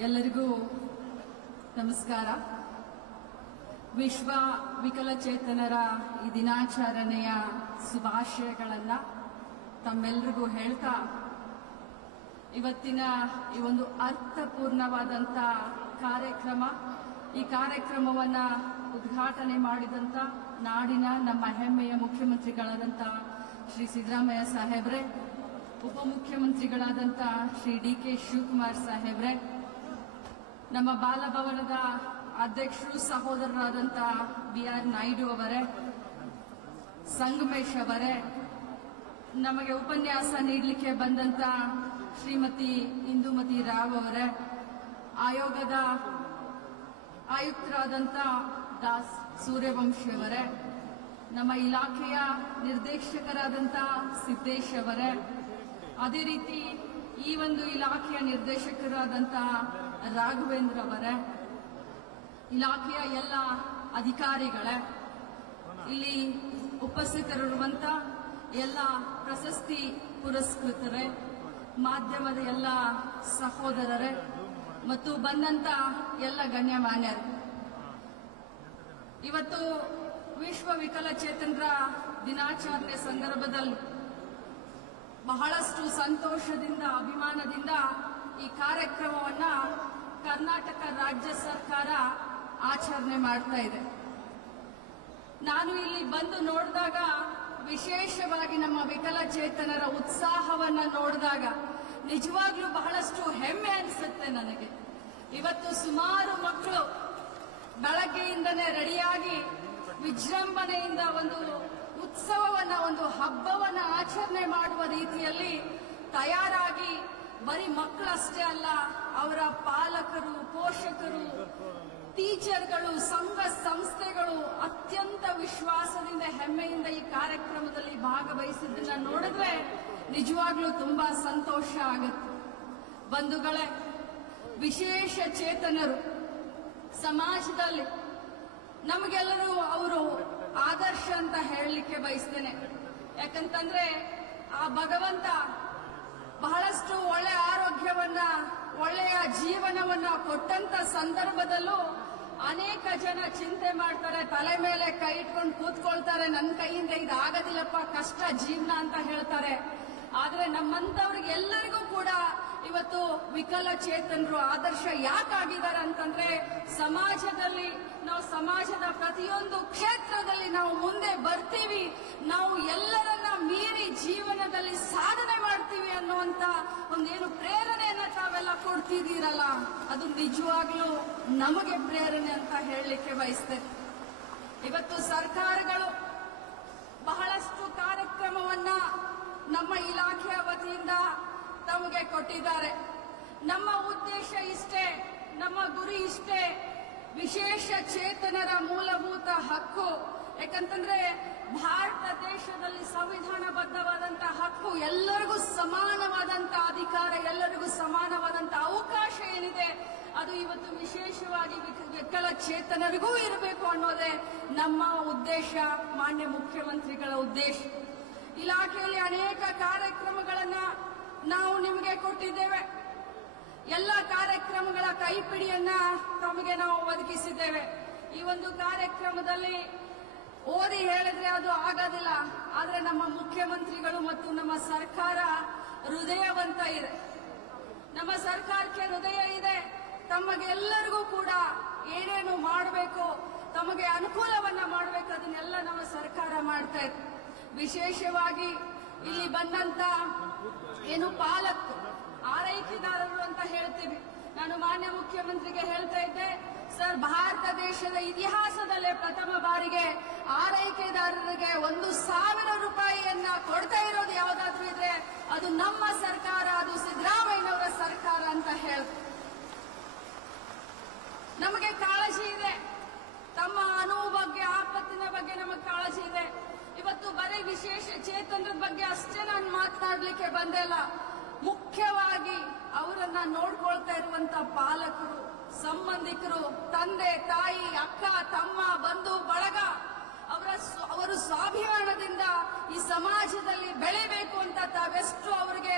ಎಲ್ಲರಿಗೂ ನಮಸ್ಕಾರ. ವಿಶ್ವ ವಿಕಲಚೇತನರ ಈ ದಿನಾಚರಣೆಯ ಶುಭಾಶಯಗಳನ್ನು ತಮ್ಮೆಲ್ಲರಿಗೂ ಹೇಳ್ತಾ, ಇವತ್ತಿನ ಈ ಒಂದು ಅರ್ಥಪೂರ್ಣವಾದಂಥ ಕಾರ್ಯಕ್ರಮ, ಈ ಕಾರ್ಯಕ್ರಮವನ್ನು ಉದ್ಘಾಟನೆ ಮಾಡಿದಂಥ ನಾಡಿನ ನಮ್ಮ ಹೆಮ್ಮೆಯ ಮುಖ್ಯಮಂತ್ರಿಗಳಾದಂಥ ಶ್ರೀ ಸಿದ್ದರಾಮಯ್ಯ ಸಾಹೇಬ್ರೆ, ಉಪಮುಖ್ಯಮಂತ್ರಿಗಳಾದಂಥ ಶ್ರೀ ಡಿ.ಕೆ. ಶಿವಕುಮಾರ್ ಸಾಹೇಬ್ರೆ, ನಮ್ಮ ಬಾಲಭವನದ ಅಧ್ಯಕ್ಷರು ಸಹೋದರರಾದಂಥ ಬಿ.ಆರ್. ನಾಯ್ಡು ಅವರೇ, ಸಂಗಮೇಶ್ ಅವರೇ, ನಮಗೆ ಉಪನ್ಯಾಸ ನೀಡಲಿಕ್ಕೆ ಬಂದಂತ ಶ್ರೀಮತಿ ಇಂದುಮತಿ ರಾವ್ ಅವರೇ, ಆಯೋಗದ ಆಯುಕ್ತರಾದಂಥ ದಾಸ್ ಸೂರ್ಯವಂಶಿ ಅವರೇ, ನಮ್ಮ ಇಲಾಖೆಯ ನಿರ್ದೇಶಕರಾದಂಥ ಸಿದ್ದೇಶ್ ಅವರೇ, ಅದೇ ರೀತಿ ಈ ಒಂದು ಇಲಾಖೆಯ ನಿರ್ದೇಶಕರಾದಂಥ ರಾಘವೇಂದ್ರ ಅವರೇ, ಇಲಾಖೆಯ ಎಲ್ಲ ಅಧಿಕಾರಿಗಳೇ, ಇಲ್ಲಿ ಉಪಸ್ಥಿತರಿರುವಂಥ ಎಲ್ಲ ಪ್ರಶಸ್ತಿ ಪುರಸ್ಕೃತರೇ, ಮಾಧ್ಯಮದ ಎಲ್ಲ ಸಹೋದರರೇ ಮತ್ತು ಬಂದಂತ ಎಲ್ಲ ಗಣ್ಯಮಾನ್ಯರು, ಇವತ್ತು ವಿಶ್ವ ವಿಕಲಚೇತನರ ದಿನಾಚರಣೆ ಸಂದರ್ಭದಲ್ಲಿ ಬಹಳಷ್ಟು ಸಂತೋಷದಿಂದ, ಅಭಿಮಾನದಿಂದ ಈ ಕಾರ್ಯಕ್ರಮವನ್ನ ಕರ್ನಾಟಕ ರಾಜ್ಯ ಸರ್ಕಾರ ಆಚರಣೆ ಮಾಡ್ತಾ ಇದೆ. ನಾನು ಇಲ್ಲಿ ಬಂದು ನೋಡಿದಾಗ, ವಿಶೇಷವಾಗಿ ನಮ್ಮ ವಿಕಲಚೇತನರ ಉತ್ಸಾಹವನ್ನ ನೋಡಿದಾಗ ನಿಜವಾಗ್ಲೂ ಬಹಳಷ್ಟು ಹೆಮ್ಮೆ ಅನಿಸುತ್ತೆ ನನಗೆ. ಇವತ್ತು ಸುಮಾರು ಮಕ್ಕಳು ಬೆಳಗ್ಗೆಯಿಂದನೇ ರೆಡಿಯಾಗಿ ವಿಜೃಂಭಣೆಯಿಂದ ಒಂದು ಉತ್ಸವವನ್ನ, ಒಂದು ಹಬ್ಬವನ್ನ ಆಚರಣೆ ಮಾಡುವ ರೀತಿಯಲ್ಲಿ ತಯಾರಾಗಿ, ಬರೀ ಮಕ್ಕಳಷ್ಟೇ ಅಲ್ಲ, ಅವರ ಪಾಲಕರು, ಪೋಷಕರು, ಟೀಚರ್ಗಳು, ಸಂಘ ಸಂಸ್ಥೆಗಳು ಅತ್ಯಂತ ವಿಶ್ವಾಸದಿಂದ, ಹೆಮ್ಮೆಯಿಂದ ಈ ಕಾರ್ಯಕ್ರಮದಲ್ಲಿ ಭಾಗವಹಿಸಿದ್ದನ್ನ ನೋಡಿದ್ರೆ ನಿಜವಾಗ್ಲೂ ತುಂಬಾ ಸಂತೋಷ ಆಗುತ್ತೆ. ಬಂಧುಗಳೇ, ವಿಶೇಷ ಚೇತನರು ಸಮಾಜದಲ್ಲಿ ನಮಗೆಲ್ಲರೂ ಅವರು ಆದರ್ಶ ಅಂತ ಹೇಳಲಿಕ್ಕೆ ಬಯಸ್ತೇನೆ. ಯಾಕಂತಂದ್ರೆ ಆ ಭಗವಂತ ಬಹಳಷ್ಟು ಒಳ್ಳೆಯ ಆರೋಗ್ಯವನ್ನ, ಒಳ್ಳೆಯ ಜೀವನವನ್ನ ಕೊಟ್ಟಂತ ಸಂದರ್ಭದಲ್ಲೂ ಅನೇಕ ಜನ ಚಿಂತೆ ಮಾಡ್ತಾರೆ, ತಲೆ ಮೇಲೆ ಕೈ ಇಟ್ಕೊಂಡು ಕೂತ್ಕೊಳ್ತಾರೆ, ನನ್ನ ಕೈಯಿಂದ ಇದಾಗದಿಲ್ಲಪ್ಪ, ಕಷ್ಟ ಜೀವನ ಅಂತ ಹೇಳ್ತಾರೆ. ಆದ್ರೆ ನಮ್ಮಂತವ್ರಿಗೆ ಎಲ್ಲರಿಗೂ ಕೂಡ ಇವತ್ತು ವಿಕಲಚೇತನರು ಆದರ್ಶ ಯಾಕಾಗಿದ್ದಾರೆ ಅಂತಂದ್ರೆ, ಸಮಾಜದಲ್ಲಿ ನಾವು ಸಮಾಜದ ಪ್ರತಿಯೊಂದು ಕ್ಷೇತ್ರದಲ್ಲಿ ನಾವು ಮುಂದೆ ಬರ್ತೀವಿ, ನಾವು ಎಲ್ಲರನ್ನ ಮೀರಿ ಜೀವನದಲ್ಲಿ ಸಾಧನೆ ಮಾಡ್ತೀವಿ ಅನ್ನುವಂತ ಒಂದೇನು ಪ್ರೇರಣೆಯನ್ನ ತಾವೆಲ್ಲ ಕೊಡ್ತಿದ್ದೀರಲ್ಲ, ಅದು ನಿಜವಾಗ್ಲೂ ನಮಗೆ ಪ್ರೇರಣೆ ಅಂತ ಹೇಳಲಿಕ್ಕೆ ಬಯಸ್ತೇನೆ. ಇವತ್ತು ಸರ್ಕಾರಗಳು ಬಹಳಷ್ಟು ಕಾರ್ಯಕ್ರಮವನ್ನ ನಮ್ಮ ಇಲಾಖೆಯ ವತಿಯಿಂದ ತಮಗೆ ಕೊಟ್ಟಿದ್ದಾರೆ. ನಮ್ಮ ಉದ್ದೇಶ ಇಷ್ಟೇ, ನಮ್ಮ ಗುರಿ ಇಷ್ಟೇ, ವಿಶೇಷ ಚೇತನರ ಮೂಲಭೂತ ಹಕ್ಕು. ಯಾಕಂತಂದ್ರೆ ಭಾರತ ದೇಶದಲ್ಲಿ ಸಂವಿಧಾನಬದ್ಧವಾದಂತಹ ಹಕ್ಕು, ಎಲ್ಲರಿಗೂ ಸಮಾನವಾದಂತ ಅಧಿಕಾರ, ಎಲ್ಲರಿಗೂ ಸಮಾನವಾದಂತ ಅವಕಾಶ ಏನಿದೆ, ಅದು ಇವತ್ತು ವಿಶೇಷವಾಗಿ ವಿಕಲಚೇತನರಿಗೂ ಇರಬೇಕು ಅನ್ನೋದೇ ನಮ್ಮ ಉದ್ದೇಶ, ಮಾನ್ಯ ಮುಖ್ಯಮಂತ್ರಿಗಳ ಉದ್ದೇಶ. ಇಲಾಖೆಯಲ್ಲಿ ಅನೇಕ ಕಾರ್ಯಕ್ರಮಗಳನ್ನ ನಾವು ನಿಮಗೆ ಕೊಟ್ಟಿದ್ದೇವೆ. ಎಲ್ಲ ಕಾರ್ಯಕ್ರಮಗಳ ಕೈಪಿಡಿಯನ್ನ ತಮಗೆ ನಾವು ಒದಗಿಸಿದ್ದೇವೆ. ಈ ಒಂದು ಕಾರ್ಯಕ್ರಮದಲ್ಲಿ ಓದಿ ಹೇಳಿದ್ರೆ ಅದು ಆಗೋದಿಲ್ಲ, ಆದ್ರೆ ನಮ್ಮ ಮುಖ್ಯಮಂತ್ರಿಗಳು ಮತ್ತು ನಮ್ಮ ಸರ್ಕಾರ ಹೃದಯವಂತ ಇದೆ. ನಮ್ಮ ಸರ್ಕಾರಕ್ಕೆ ಹೃದಯ ಇದೆ. ತಮಗೆಲ್ಲರಿಗೂ ಕೂಡ ಏನೇನು ಮಾಡಬೇಕು, ತಮಗೆ ಅನುಕೂಲವನ್ನ ಮಾಡಬೇಕು, ಅದನ್ನೆಲ್ಲ ನಮ್ಮ ಸರ್ಕಾರ ಮಾಡ್ತಾ ಇದೆ. ವಿಶೇಷವಾಗಿ ಇಲ್ಲಿ ಬಂದಂತ ಏನು ಪಾಲಕರು, ಆರೈಕೆದಾರರು ಅಂತ ಹೇಳ್ತೀವಿ, ನಾನು ಮಾನ್ಯ ಮುಖ್ಯಮಂತ್ರಿಗೆ ಹೇಳ್ತಾ ಇದ್ದೆ, ಸರ್, ಭಾರತ ದೇಶದ ಇತಿಹಾಸದಲ್ಲೇ ಪ್ರಥಮ ಬಾರಿಗೆ ಆರೈಕೆದಾರರಿಗೆ 1,000 ರೂಪಾಯಿಯನ್ನ ಕೊಡ್ತಾ ಇರೋದು ಯಾವ್ದಾದ್ರು ಇದ್ರೆ ಅದು ನಮ್ಮ ಸರ್ಕಾರ, ಅದು ಸಿದ್ದರಾಮಯ್ಯನವರ ಸರ್ಕಾರ ಅಂತ ಹೇಳ್ತೀವಿ. ನಮಗೆ ಕಾಳಜಿ ಇದೆ, ತಮ್ಮ ಅನುವು ಬಗ್ಗೆ, ಆಪತ್ತಿನ ಬಗ್ಗೆ ನಮಗೆ ಕಾಳಜಿ ಇದೆ. ಇವತ್ತು ಬರೀ ವಿಶೇಷ ಚೇತನರ ಬಗ್ಗೆ ಅಷ್ಟೇ ನಾನು ಮಾತನಾಡಲಿಕ್ಕೆ ಬಂದಿಲ್ಲ. ಮುಖ್ಯವಾಗಿ ಅವರನ್ನ ನೋಡ್ಕೊಳ್ತಾ ಇರುವಂತ ಪಾಲಕರು, ಸಂಬಂಧಿಕರು, ತಂದೆ ತಾಯಿ, ಅಕ್ಕ ತಮ್ಮ, ಬಂಧು ಬಳಗ, ಅವರು ಸ್ವಾಭಿಮಾನದಿಂದ ಈ ಸಮಾಜದಲ್ಲಿ ಬೆಳೆಯಬೇಕು ಅಂತ ತಾವೆಷ್ಟು ಅವರಿಗೆ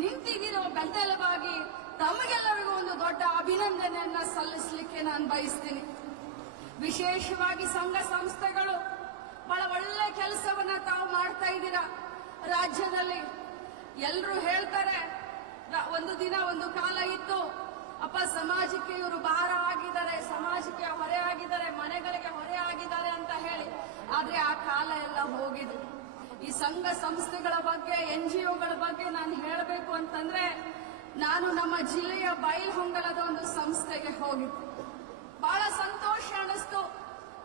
ನಿಂತಿದ್ದೀರೋ ಬೆಂಬಲವಾಗಿ ತಮಗೆಲ್ಲರಿಗೂ ಒಂದು ದೊಡ್ಡ ಅಭಿನಂದನೆಯನ್ನ ಸಲ್ಲಿಸಲಿಕ್ಕೆ ನಾನು ಬಯಸ್ತೀನಿ. ವಿಶೇಷವಾಗಿ ಸಂಘ ಸಂಸ್ಥೆಗಳು ಬಹಳ ಒಳ್ಳೆ ಕೆಲಸವನ್ನ ತಾವು ಮಾಡ್ತಾ ಇದ್ದೀರಾ ರಾಜ್ಯದಲ್ಲಿ. ಎಲ್ಲರೂ ಹೇಳ್ತಾರೆ, ಒಂದು ದಿನ ಒಂದು ಕಾಲ ಇತ್ತು, ಅಪ್ಪ ಸಮಾಜಕ್ಕೆ ಇವರು ಭಾರ ಆಗಿದ್ದಾರೆ, ಸಮಾಜಕ್ಕೆ ಹೊರೆ ಆಗಿದ್ದಾರೆ, ಮನೆಗಳಿಗೆ ಹೊರೆ ಆಗಿದ್ದಾರೆ ಅಂತ ಹೇಳಿ. ಆದ್ರೆ ಆ ಕಾಲ ಎಲ್ಲ ಹೋಗಿದೆ. ಈ ಸಂಘ ಸಂಸ್ಥೆಗಳ ಬಗ್ಗೆ, NGOಗಳ ಬಗ್ಗೆ ನಾನು ಹೇಳಬೇಕು ಅಂತಂದ್ರೆ, ನಾನು ನಮ್ಮ ಜಿಲ್ಲೆಯ ಬೈಲ್ಹೊಂಗಲದ ಒಂದು ಸಂಸ್ಥೆಗೆ ಹೋಗಿದ್ದೆ. ಬಹಳ ಸಂತೋಷ ಅನಿಸ್ತು.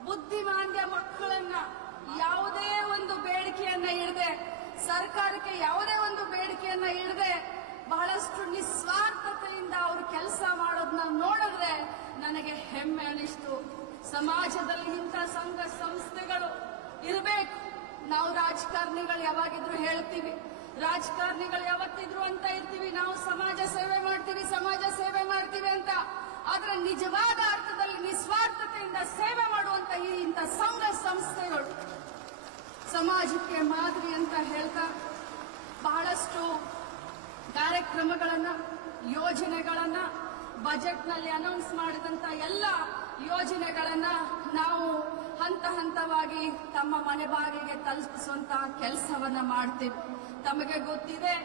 ಬುದ್ಧಿಮಾಂದ್ಯ ಮಕ್ಕಳನ್ನ ಯಾವುದೇ ಒಂದು ಬೇಡಿಕೆಯನ್ನ ಇಡದೆ, ಸರ್ಕಾರಕ್ಕೆ ಯಾವುದೇ ಒಂದು ಬೇಡಿಕೆಯನ್ನ ಇಡದೆ ಬಹಳಷ್ಟು ನಿಸ್ವಾರ್ಥತೆಯಿಂದ ಅವರು ಕೆಲಸ ಮಾಡೋದನ್ನ ನೋಡಿದ್ರೆ ನನಗೆ ಹೆಮ್ಮೆ ಅನಿಸ್ತು. ಸಮಾಜದಲ್ಲಿ ಇಂಥ ಸಂಘ ಸಂಸ್ಥೆಗಳು ಇರಬೇಕು. ನಾವು ರಾಜಕಾರಣಿಗಳು ಯಾವಾಗಿದ್ರು ಹೇಳ್ತೀವಿ, ರಾಜಕಾರಣಿಗಳು ಯಾವತ್ತಿದ್ರು ಅಂತ ಇರ್ತೀವಿ, ನಾವು ಸಮಾಜ ಸೇವೆ ಮಾಡ್ತೀವಿ, ಸಮಾಜ ಸೇವೆ ಮಾಡ್ತೀವಿ ಅಂತ. ಆದ್ರೆ ನಿಜವಾದ ಅರ್ಥದಲ್ಲಿ ನಿಸ್ವಾರ್ಥತೆಯಿಂದ ಸೇವೆ ಮಾಡುವಂತ ಇಂಥ ಸಂಘ ಸಂಸ್ಥೆಗಳು ಸಮಾಜಕ್ಕೆ ಮಾದರಿ ಅಂತ ಹೇಳ್ತಾ ಬಹಳಷ್ಟು ಕಾರ್ಯಕ್ರಮಗಳನ್ನ, ಯೋಜನೆಗಳನ್ನ, ಬಜೆಟ್ನಲ್ಲಿ ಅನೌನ್ಸ್ ಮಾಡಿದಂತ ಎಲ್ಲ ಯೋಜನೆಗಳನ್ನ ನಾವು ಹಂತ ಹಂತವಾಗಿ ತಮ್ಮ ಮನೆ ಬಾಗಿಲಿಗೆ ತಲುಪಿಸುವಂತಹ ಕೆಲಸವನ್ನ ಮಾಡ್ತೀವಿ. ತಮಗೆ ಗೊತ್ತಿದೆ,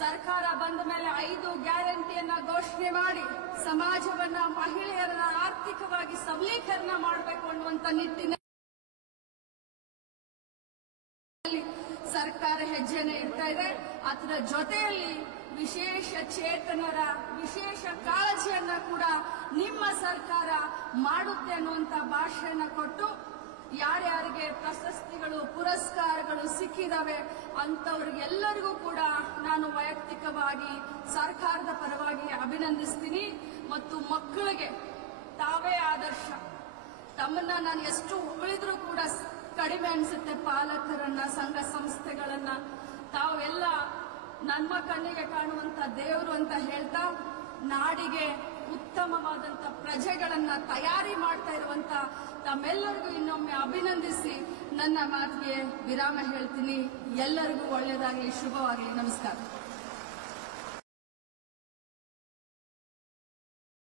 ಸರ್ಕಾರ ಬಂದ ಮೇಲೆ 5 ಗ್ಯಾರಂಟಿಯನ್ನ ಘೋಷಣೆ ಮಾಡಿ ಸಮಾಜವನ್ನ, ಮಹಿಳೆಯರನ್ನ ಆರ್ಥಿಕವಾಗಿ ಸಬಲೀಕರಣ ಮಾಡಬೇಕು ಅನ್ನುವಂತ ನಿಟ್ಟಿನಲ್ಲಿ ಸರ್ಕಾರ ಹೆಜ್ಜೆನ ಇಡ್ತಾ ಇದೆ. ಅದರ ಜೊತೆಯಲ್ಲಿ ವಿಶೇಷ ಚೇತನರ ವಿಶೇಷ ಕಾಳಜಿಯನ್ನ ಕೂಡ ನಿಮ್ಮ ಸರ್ಕಾರ ಮಾಡುತ್ತೆ ಅನ್ನುವಂತ ಭಾಷೆಯನ್ನ ಕೊಟ್ಟು, ಯಾರ್ಯಾರಿಗೆ ಪ್ರಶಸ್ತಿಗಳು, ಪುರಸ್ಕಾರಗಳು ಸಿಕ್ಕಿದಾವೆ ಅಂತವ್ರಿಗೆಲ್ಲರಿಗೂ ಕೂಡ ನಾನು ವೈಯಕ್ತಿಕವಾಗಿ ಸರ್ಕಾರದ ಪರವಾಗಿ ಅಭಿನಂದಿಸ್ತೀನಿ. ಮತ್ತು ಮಕ್ಕಳಿಗೆ ತಾವೇ ಆದರ್ಶ. ತಮ್ಮನ್ನ ನಾನು ಎಷ್ಟು ಉಳಿದ್ರೂ ಕೂಡ ಕಡಿಮೆ ಅನಿಸುತ್ತೆ. ಪಾಲಕರನ್ನ, ಸಂಘ ಸಂಸ್ಥೆಗಳನ್ನ ತಾವೆಲ್ಲ ನಮ್ಮ ಕಣ್ಣಿಗೆ ಕಾಣುವಂತ ದೇವರು ಅಂತ ಹೇಳ್ತಾ, ನಾಡಿಗೆ ಉತ್ತಮವಾದಂತ ಪ್ರಜೆಗಳನ್ನ ತಯಾರಿ ಮಾಡ್ತಾ ಇರುವಂತ ತಮ್ಮೆಲ್ಲರಿಗೂ ಇನ್ನೊಮ್ಮೆ ಅಭಿನಂದಿಸಿ ನನ್ನ ಮಾತಿಗೆ ವಿರಾಮ ಹೇಳ್ತೀನಿ. ಎಲ್ಲರಿಗೂ ಒಳ್ಳೆಯದಾಗಲಿ, ಶುಭವಾಗಲಿ. ನಮಸ್ಕಾರ.